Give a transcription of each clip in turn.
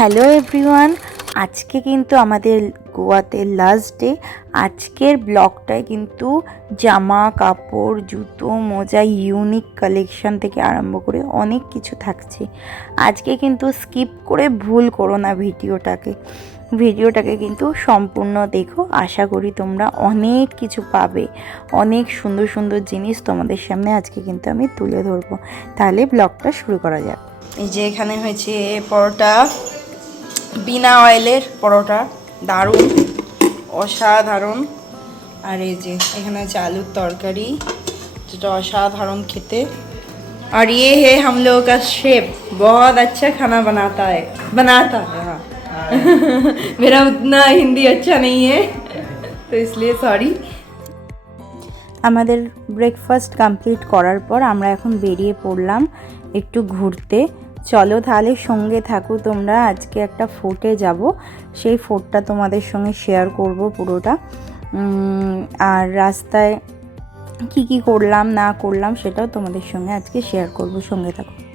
Hello everyone, আজকে কিন্তু আমাদের গোয়াতে লাস্ট ডে আজকের ব্লগটায় কিন্তু জামা, কাপড়, জুতো, মোজা ইউনিক কালেকশন থেকে আরম্ভ করে অনেক কিছু থাকছে। আজকে কিন্তু স্কিপ করে ভুল করো না ভিডিওটাকে। ভিডিওটাকে কিন্তু সম্পূর্ণ দেখো, আশা করি তোমরা অনেক কিছু পাবে। অনেক সুন্দর সুন্দর জিনিস তোমাদের সামনে আজকে কিন্তু আমি তুলে ধরবো। তাহলে ব্লগটা শুরু করা যাক। এই যে এখানে হয়েছে পরোটা। বিনা অয়েলের পরোটা দারুণ অসাধারণ আর এই যে এখানে আছে আলুর তরকারি যেটা অসাধারণ খেতে और ये है हम लोगों का शेफ बहुत अच्छा खाना बनाता है बनाता है हाँ मेरा उतना हिंदी अच्छा नहीं है तो इसलिए सॉरी আমাদের ব্রেকফাস্ট কমপ্লিট করার পর আমরা এখন বেরিয়ে পড়লাম একটু ঘুরতে চলো তাহলে সঙ্গে থাকো, তোমরা আজকে একটা ফোর্টে যাব। সেই ফোর্টটা তোমাদের সঙ্গে শেয়ার করব পুরোটা। আর রাস্তায় কি কি করলাম, না করলাম, সেটাও তোমাদের সঙ্গে আজকে শেয়ার করব, সঙ্গে থাকো।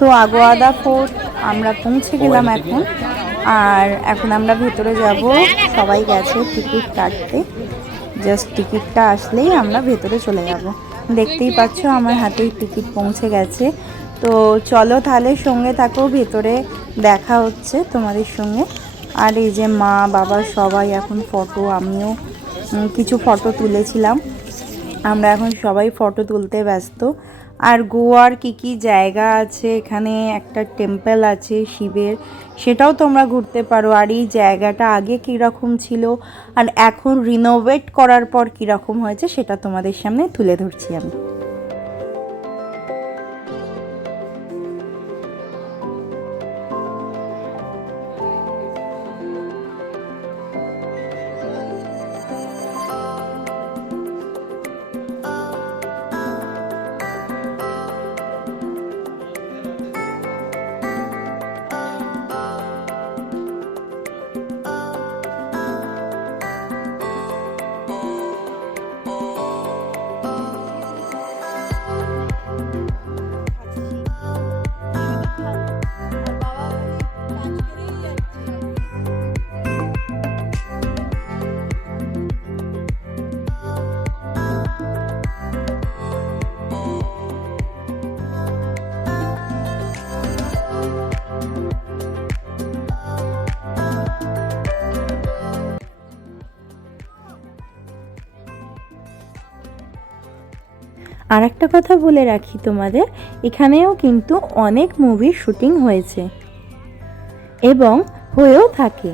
তো আগোয়াদা ফোর্ট আমরা পৌঁছে গেলাম এখন। আর এখন আমরা ভেতরে যাব সবাই গেছে টিকিট কাটতে। জাস্ট টিকিটটা আসলেই আমরা ভেতরে চলে যাব। দেখতেই পাচ্ছ আমার হাতেই টিকিট পৌঁছে গেছে। তো চলো তাহলে সঙ্গে থাকো ভেতরে দেখা হচ্ছে তোমাদের সঙ্গে। আর এই যে মা বাবা সবাই এখন ফটো আমিও কিছু ফটো তুলেছিলাম। আমরা এখন সবাই ফটো তুলতে ব্যস্ত। আর গোয়ার কি কি জায়গা আছে? এখানে একটা টেম্পল আছে শিবের। সেটাও তোমরা ঘুরতে পারো। আর এই জায়গাটা আগে কীরকম ছিল? আর এখন রিনোভেট করার পর কীরকম হয়েছে? সেটা তোমাদের সামনে তুলে ধরছি আমি। আর একটা কথা বলে রাখি তোমাদের এখানেও কিন্তু অনেক মুভির শুটিং হয়েছে এবং হয়েও থাকে।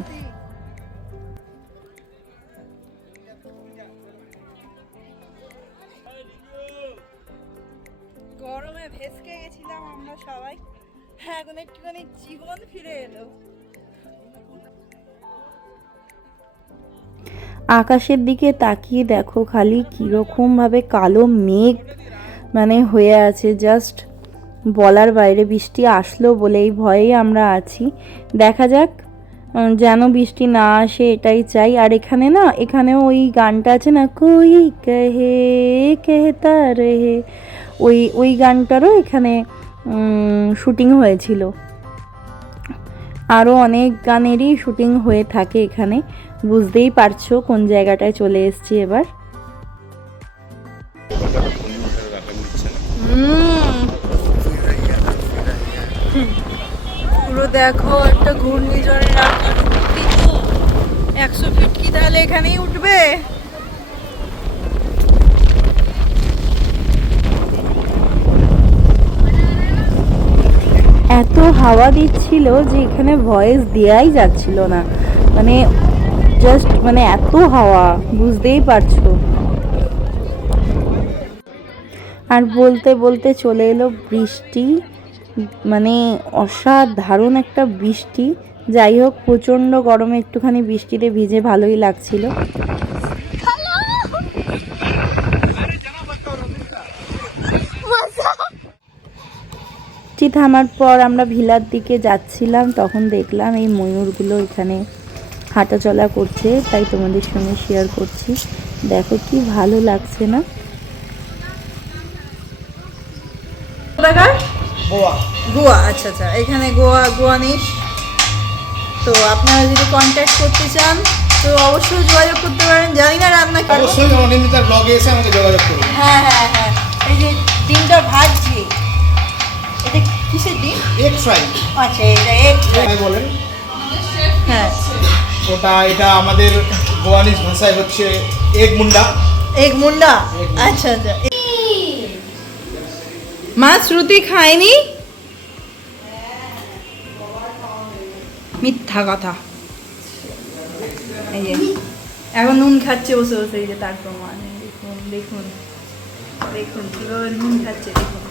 গরমে ভেসকে গেছিলাম আমরা সবাই। হ্যাঁ এখন একটুখানি জীবন ফিরে এলো। আকাশের দিকে তাকিয়ে দেখো খালি কীরকমভাবে কালো মেঘ। মানে হয়ে আছে। জাস্ট বলার বাইরে বৃষ্টি আসলো বলেই ভয়েই আমরা আছি। দেখা যাক যেন বৃষ্টি না আসে এটাই চাই। আর এখানে না, এখানেও ওই গানটা আছে না, কই কহে, কেহতা রেহে? ওই ওই গানটারও এখানে শুটিং হয়েছিল। আরও অনেক গানেরই শুটিং হয়ে থাকে এখানে। বুঝতেই পারছ কোন জায়গাটায় চলে এসেছি এবার। দেখো, একটা ঘূর্ণিঝড়ের একশো ফিট কি তাহলে এখানেই উঠবে? এত হাওয়া দিচ্ছিল যে এখানে ভয়েস দেওয়াই যাচ্ছিল না। মানে জাস্ট মানে এত হাওয়া, বুঝতেই পারছ। আর বলতে বলতে চলে এলো বৃষ্টি। মানে অসাধারণ একটা বৃষ্টি। যাই হোক, প্রচণ্ড গরমে একটুখানি বৃষ্টিতে ভিজে ভালোই লাগছিল। বৃষ্টি থামার পর আমরা ভিলার দিকে যাচ্ছিলাম, তখন দেখলাম এই ময়ূরগুলো এখানে হাঁটাচলা করছে, তাই তোমাদের সঙ্গে শেয়ার করছি। দেখো কি ভালো লাগছে না। গোয়া। গোয়া আচ্ছা আচ্ছা। এখানে গোয়া গোয়ানিশ তো আপনারা যদি কন্ট্যাক্ট করতে চান তো অবশ্যই যোগাযোগ করতে পারেন। জানি না রান্না অবশ্যই অনিন্দিতার ব্লগে এসে আমাকে যোগাযোগ করুন। হ্যাঁ হ্যাঁ হ্যাঁ। এই যে ডিমটা ভাজছি। এটা কিসের ডিম? এগ ফ্রাই আচ্ছা এটা এক বলেন। হ্যাঁ। ওটা এটা আমাদের গোয়ানিজ ভাষায় হচ্ছে এগ মুন্ডা। এক মুন্ডা। আচ্ছা আচ্ছা। মা শ্রুতি খায়নি? মিথ্যা কথা। এই যে এখন নুন খাচ্ছে বসে বসে এই যে তার প্রমাণ দেখুন দেখুন দেখুন কীভাবে নুন খাচ্ছে দেখুন।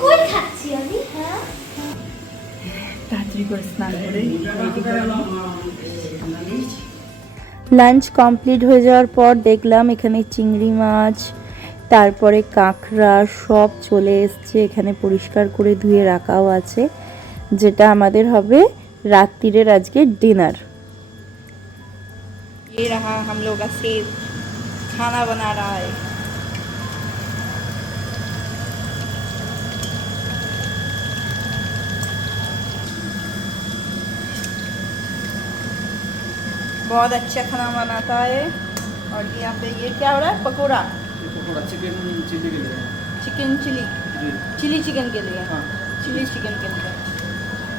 কই খাচ্ছি আমি? হ্যাঁ? তাড়াতাড়ি করে স্নান করে। ready করে নিই। লাঞ্চ কমপ্লিট হয়ে যাওয়ার পর দেখলাম এখানে চিংড়ি মাছ তারপরে কাঁকড়া সব চলে এসছে এখানে পরিষ্কার করে ধুয়ে রাখাও আছে যেটা আমাদের হবে রাত্রিরের আজকে ডিনার ये रहा हम लोग का सेव खाना बना रहा है बहुत अच्छा खाना बनाता है और ये यहाँ पे ये क्या हो रहा है pakora chicken chilli chilli chicken के लिए चिली चिकन के लिए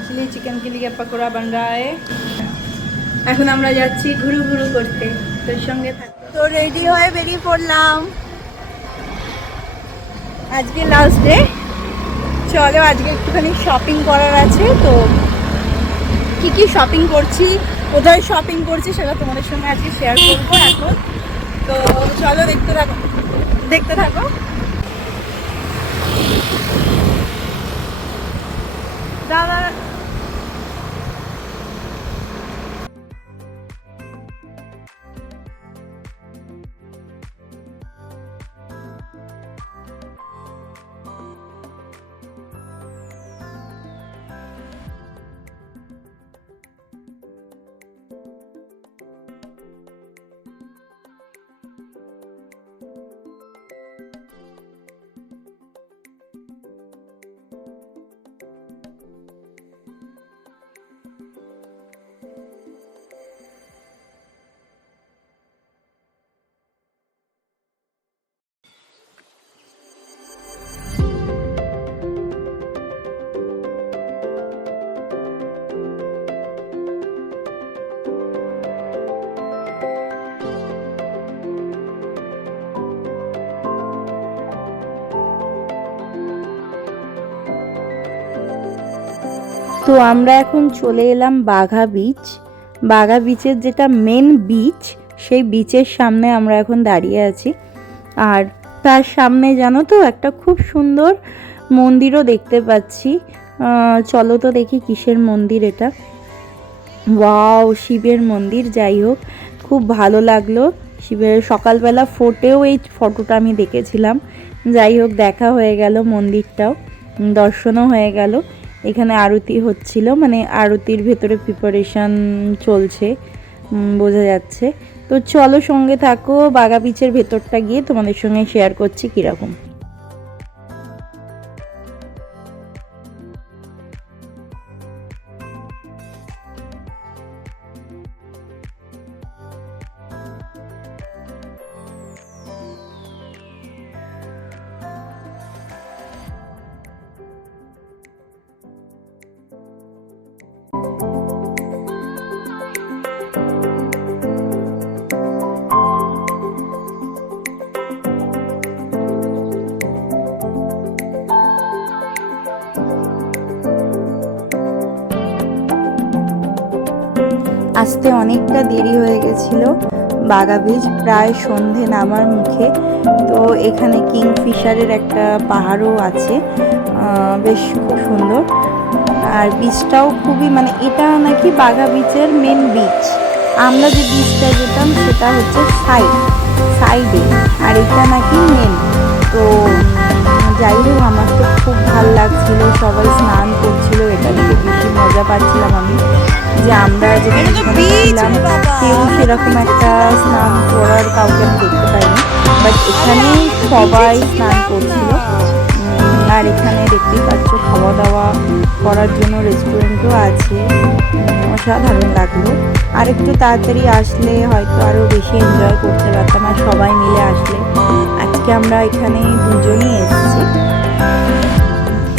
चिली चिकन के लिए पकौड़ा बन रहा है এখন আমরা যাচ্ছি ঘুরু ঘুরু করতে তোর সঙ্গে থাক তো রেডি হয়ে বেরিয়ে পড়লাম আজকে লাস্ট ডে চলো আজকে একটুখানি শপিং করার আছে তো কি কি শপিং করছি কোথায় শপিং করছি সেটা তোমাদের সঙ্গে আজকে শেয়ার করবো এখন তো চলো দেখতে থাকো দেখতে থাকো। দাদা তো আমরা এখন চলে এলাম বাঘা বিচ বাঘা বিচের যেটা মেন বিচ সেই বিচের সামনে আমরা এখন দাঁড়িয়ে আছি। আর তার সামনে জানো তো একটা খুব সুন্দর মন্দিরও দেখতে পাচ্ছি। চলো তো দেখি কিসের মন্দির এটা। ওয়াও, শিবের মন্দির, যাই হোক, খুব ভালো লাগল। শিবের সকালবেলা ফোটেও এই ফটোটা আমি দেখেছিলাম। যাই হোক, দেখা হয়ে গেল মন্দিরটাও। দর্শনও হয়ে গেল। এখানে আরতি হচ্ছিল মানে আরতির ভেতরে প্রিপারেশান চলছে বোঝা যাচ্ছে। তো চলো সঙ্গে থাকো বাগা বিচের ভেতরটা গিয়ে তোমাদের সঙ্গে শেয়ার করছি কীরকম। আসতে অনেকটা দেরি হয়ে গেছিল। বাগা বীজ প্রায় সন্ধে নামার মুখে। তো এখানে কিংফিশারের একটা পাহাড়ও আছে। বেশ খুব সুন্দর। আর বীজটাও খুবই মানে এটা নাকি বাঘা বিচের মেন বিচ আমরা যে বিচটা যেতাম সেটা হচ্ছে সাইড সাইডে আর এটা নাকি মেন তো যাই হোক আমার তো খুব ভালো লাগছিল সবাই স্নান করছিল এটা দেখে বেশি মজা পাচ্ছিলাম আমি। যে আমরা যেখানে ছিলাম কেউ সেরকম একটা স্নান করার কাউকে আমি দেখতে পাইনি। বাট এখানে সবাই স্নান করছিল। আর এখানে দেখতেই পাচ্ছ খাওয়া দাওয়া করার জন্য রেস্টুরেন্টও আছে। অসাধারণ লাগল। আর একটু তাড়াতাড়ি আসলে হয়তো আরও বেশি এনজয় করতে পারতাম আর সবাই মিলে আসলে। আজকে আমরা এখানে দুজনই এসেছি।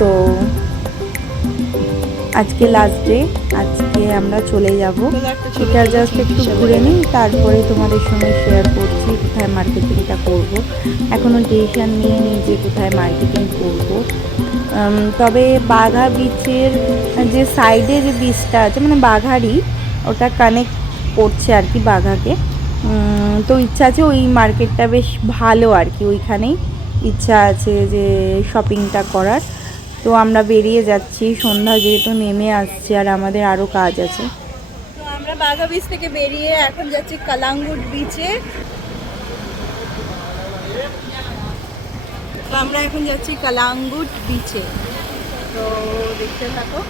তো আজকে লাস্ট ডে আজকে আমরা চলে যাব। এটা জাস্ট একটু ঘুরে নিই, তারপরে তোমাদের সঙ্গে শেয়ার করছি কোথায় মার্কেটিংটা করব। এখনও ডিসিশন নিয়ে নিই যে কোথায় মার্কেটিং করব। তবে বাঘা বিচের যে সাইডে যে বিচটা আছে মানে বাঘারই, ওটা কানেক্ট করছে আর কি বাঘাকে। তো ইচ্ছা আছে ওই মার্কেটটা বেশ ভালো আর কি, ওইখানেই ইচ্ছা আছে যে শপিংটা করার। তো আমরা বেরিয়ে যাচ্ছি, সন্ধ্যা যেহেতু নেমে আসছে আর আমাদের আরও কাজ আছে। তো আমরা বাঘা বিচ থেকে বেরিয়ে এখন যাচ্ছি কালাঙ্গুট বিচে তো আমরা এখন যাচ্ছি কালাঙ্গুট বিচে তো দেখতে থাকো।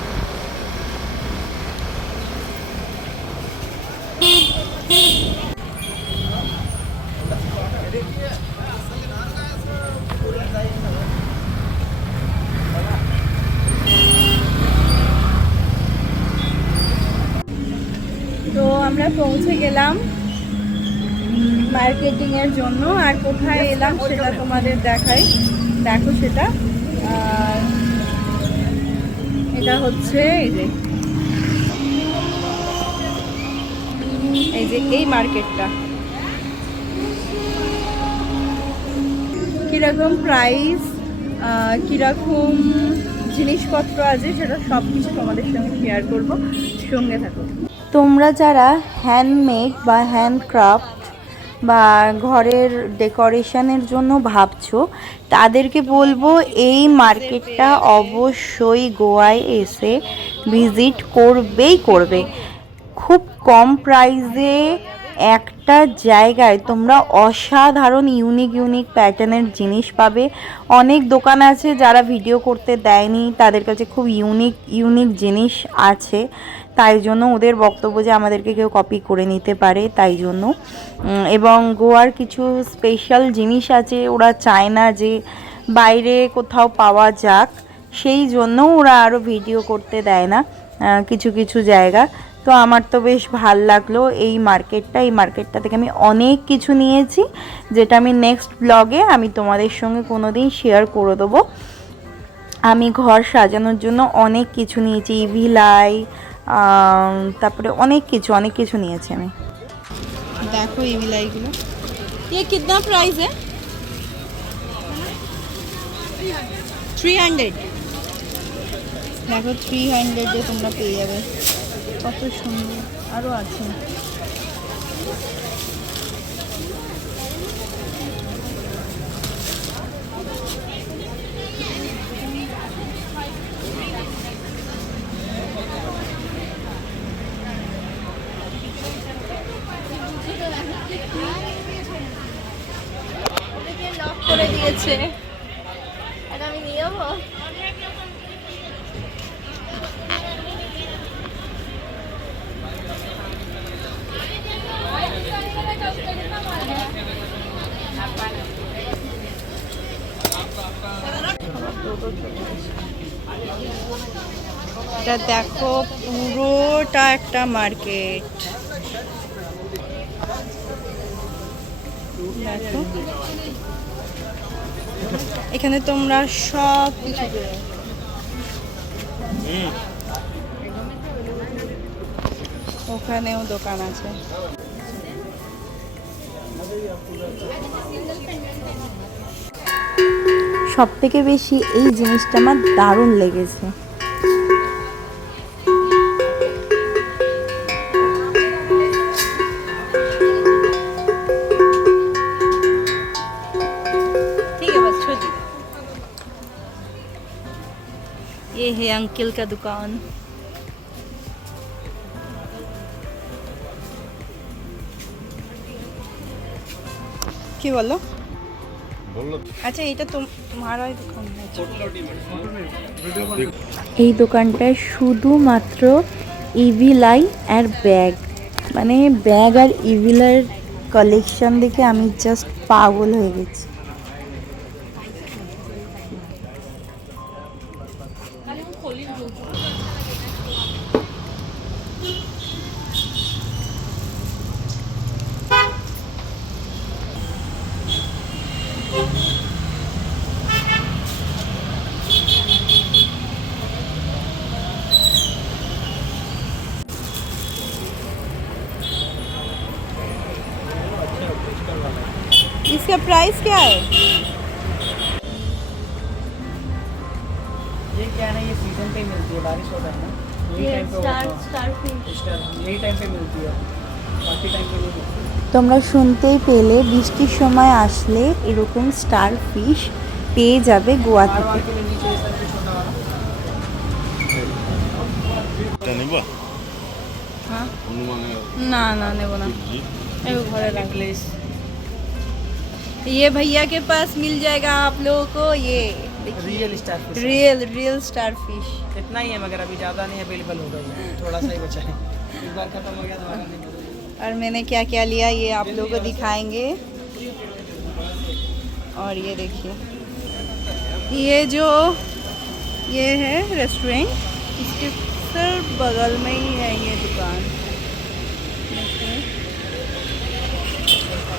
তো আমরা পৌঁছে গেলাম মার্কেটিং এর জন্য। আর কোথায় এলাম সেটা তোমাদের দেখাই। দেখো সেটা। এটা হচ্ছে এই যে এই যে এই মার্কেটটা কীরকম প্রাইস কীরকম জিনিসপত্র আছে সেটা সব কিছু তোমাদের সঙ্গে শেয়ার করব। সঙ্গে থাকো। তোমরা যারা হ্যান্ডমেড বা হ্যান্ডক্রাফট বা ঘরের ডেকোরেশনের জন্য ভাবছ, তাদেরকে বলব এই মার্কেটটা অবশ্যই গোয়ায় এসে ভিজিট করবেই করবে। খুব কম প্রাইসে একটা জায়গায় তোমরা অসাধারণ ইউনিক ইউনিক প্যাটার্নের জিনিস পাবে। অনেক দোকান আছে যারা ভিডিও করতে দেয়নি, তাদের কাছে খুব ইউনিক ইউনিক জিনিস আছে। তাই জন্য ওদের বক্তব্য যে আমাদেরকে কেউ কপি করে নিতে পারে, তাই জন্য। এবং গোয়ার কিছু স্পেশাল জিনিস আছে, ওরা চায় না যে বাইরে কোথাও পাওয়া যাক, সেই জন্য ওরা আরও ভিডিও করতে দেয় না কিছু কিছু জায়গা। তো আমার তো বেশ ভালো লাগল এই মার্কেটটা এই মার্কেটটা থেকে আমি অনেক কিছু নিয়েছি, যেটা আমি নেক্সট ব্লগে আমি তোমাদের সঙ্গে কোনো দিন শেয়ার করে দেবো। আমি ঘর সাজানোর জন্য অনেক কিছু নিয়েছি ইভিলাই তারপরে অনেক কিছু অনেক কিছু নিয়েছি আমি। দেখো এই মিলাইগুলো ये कितना প্রাইস এ? থ্রি হান্ড্রেড দেখো থ্রি হান্ড্রেডে তোমরা পেয়ে যাবে। কত সুন্দর। আরও আছে। করে দিয়েছে। আর আমি নিয়ে যাব? এটা দেখো পুরোটা একটা মার্কেট। এখানে তোমরা সব কিছু ওখানেও দোকান আছে। সব থেকে বেশি এই জিনিসটা আমার দারুণ লেগেছে। ये है अंकल का दुकान কি বলো আচ্ছা এটা তোমারই দোকান এই দোকানটায় শুধুমাত্র ইভিলাই আর ব্যাগ মানে ব্যাগ আর ইভিলার কালেকশন দেখে আমি জাস্ট পাগল হয়ে গেছি इसका प्राइस क्या है ये क्या है ना ये सीजन पे ही मिलती है बारिश होता है ना यही टाइम पे स्टार होता स्टार फिश है स्टार यही टाइम पे मिलती है बाकी टाइम पे नहीं मिलती তোমরা শুনতেই পেলে বৃষ্টির সময় আসলে এরকম স্টার ফিশ পেয়ে যাবে গোয়া থেকে मारवाड़ के लिए नीचे ये सब कुछ होता वाला এটা নিবা হ্যাঁ হনুমানের না না নেবো না জি एगो घरे नेकलेस ये भैया के पास मिल जाएगा आप लोगों को ये real star fish real real star fish इतना ही है मगर अभी ज़्यादा नहीं अवेलेबल होगा ये थोड़ा सा ही बचा है। एक बार खत्म हो गया दोबारा नहीं और मैंने क्या क्या लिया ये आप लोगों को दिखाएँगे। और ये देखिए। ये जो ये है रेस्टोरेंट इसके सर बगल में ही है ये दुकान देखिए।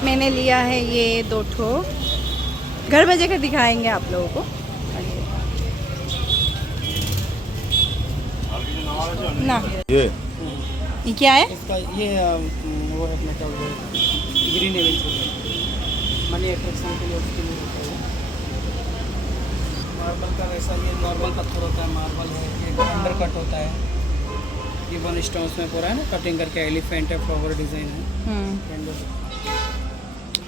मैंने लिया है ये दो ठो। घर में जाकर दिखाएँगे आप लोगों को। और ये- ये क्या है? इसका ये वो है अपना क्या बोलते हैं? ग्रीन एवेंस मनी अट्रैक्शन के लिए उसके लिए होता है। मार्बल का वैसा ये नॉर्मल पत्थर होता है मार्बल है ये अंडर कट होता है। ये वन स्टोन्स में पूरा है ना कटिंग करके एलिफेंट है फ्लावर डिज़ाइन है। हम्म।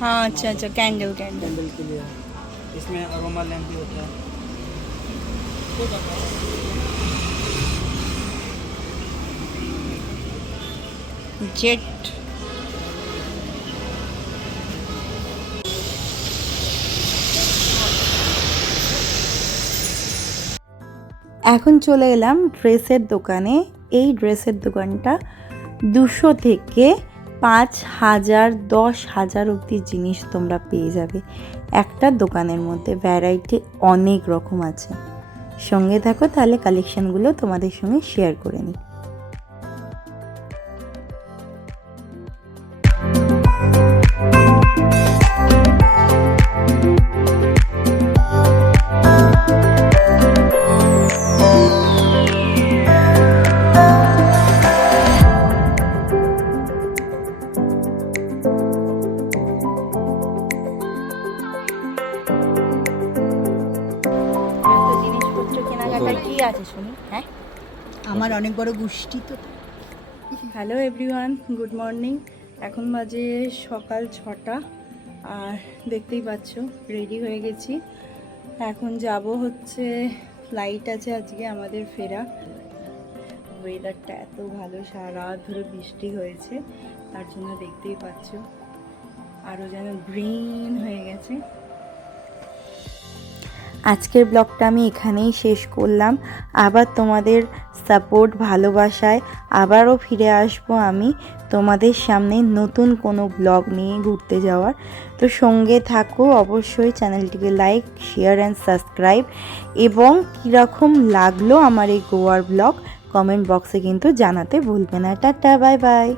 हाँ अच्छा अच्छा कैंडल कैंडल कैंडल के लिए इसमें अरोमा लैम्प भी होता है जेट এখন চলে এলাম ড্রেসের দোকানে এই ড্রেসের দোকানটা দুশো থেকে পাঁচ হাজার, দশ হাজার অবধি জিনিস তোমরা পেয়ে যাবে। একটা দোকানের মধ্যে ভ্যারাইটি অনেক রকম আছে। সঙ্গে থাকো, তাহলে কালেকশানগুলো তোমাদের সঙ্গে শেয়ার করে নিই। গোষ্ঠী তো হ্যালো এভরিওয়ান গুড মর্নিং এখন বাজে সকাল ছটা। আর দেখতেই পাচ্ছ রেডি হয়ে গেছি। এখন যাব হচ্ছে ফ্লাইট আছে আজকে আমাদের ফেরা। ওয়েদারটা এত ভালো সারা ধরে বৃষ্টি হয়েছে। তার জন্য দেখতেই পাচ্ছ আরও যেন গ্রিন হয়ে গেছে। আজকের ব্লগটা আমি এখানেই শেষ করলাম। আবার তোমাদের সাপোর্ট ভালোবাসায় আবারও ফিরে আসব আমি তোমাদের সামনে নতুন কোনো ব্লগ নিয়ে ঘুরতে যাওয়ার। তো সঙ্গে থাকো, অবশ্যই চ্যানেলটিকে লাইক শেয়ার অ্যান্ড সাবস্ক্রাইব এবং কীরকম লাগল আমার এই গোয়ার ব্লগ কমেন্ট বক্সে কিন্তু জানাতে ভুলবে না। Tata bye bye